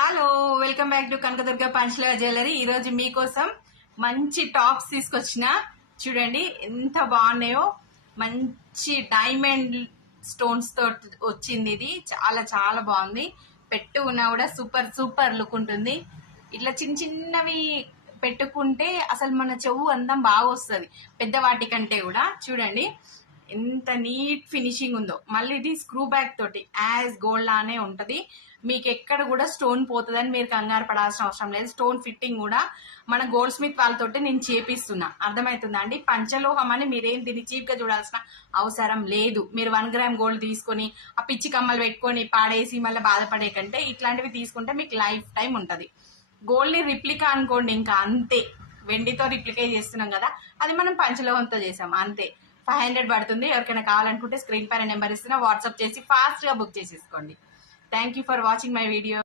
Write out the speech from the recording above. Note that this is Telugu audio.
Hello, welcome back to Kanakadurga పంచలేవ జ్యువెలరీ. ఈరోజు మీకోసం మంచి టాప్స్ తీసుకొచ్చిన. చూడండి ఎంత బాగున్నాయో. మంచి డైమండ్ స్టోన్స్ తో వచ్చింది. ఇది చాలా చాలా బాగుంది. పెట్టు ఉన్నా కూడా సూపర్ సూపర్ లుక్ ఉంటుంది. ఇట్లా చిన్న చిన్నవి పెట్టుకుంటే అసలు మన చెవు అందం బాగా వస్తుంది పెద్ద వాటి కంటే కూడా. చూడండి ఎంత నీట్ ఫినిషింగ్ ఉందో. మళ్ళీ ఇది స్క్రూ బ్యాక్ తోటి యాజ్ గోల్డ్ లానే ఉంటది. మీకు ఎక్కడ కూడా స్టోన్ పోతుందని మీరు కంగారు పడాల్సిన అవసరం లేదు. స్టోన్ ఫిట్టింగ్ కూడా మన గోల్డ్ స్మిత్ వాళ్ళతోటి నేను చేపిస్తున్నా. అర్థమవుతుందా అండి? పంచలోహం అని మీరేం దీన్ని చీప్ గా చూడాల్సిన అవసరం లేదు. మీరు 1 గ్రామ్ గోల్డ్ తీసుకొని ఆ పిచ్చి కమ్మలు పెట్టుకొని పాడేసి మళ్ళీ బాధపడే కంటే ఇట్లాంటివి తీసుకుంటే మీకు లైఫ్ టైం ఉంటది. గోల్డ్ ని రిప్లికా అనుకోండి, ఇంకా అంతే. వెండితో రిప్లికే చేస్తున్నాం కదా, అది మనం పంచలోహంతో చేసాం అంతే. 500 పడుతుంది. ఎవరికైనా కావాలనుకుంటే స్క్రీన్ పైన నెంబర్ ఇస్తున్నా, వాట్సాప్ చేసి ఫాస్ట్ గా బుక్ చేసేసుకోండి. Thank you for watching my video.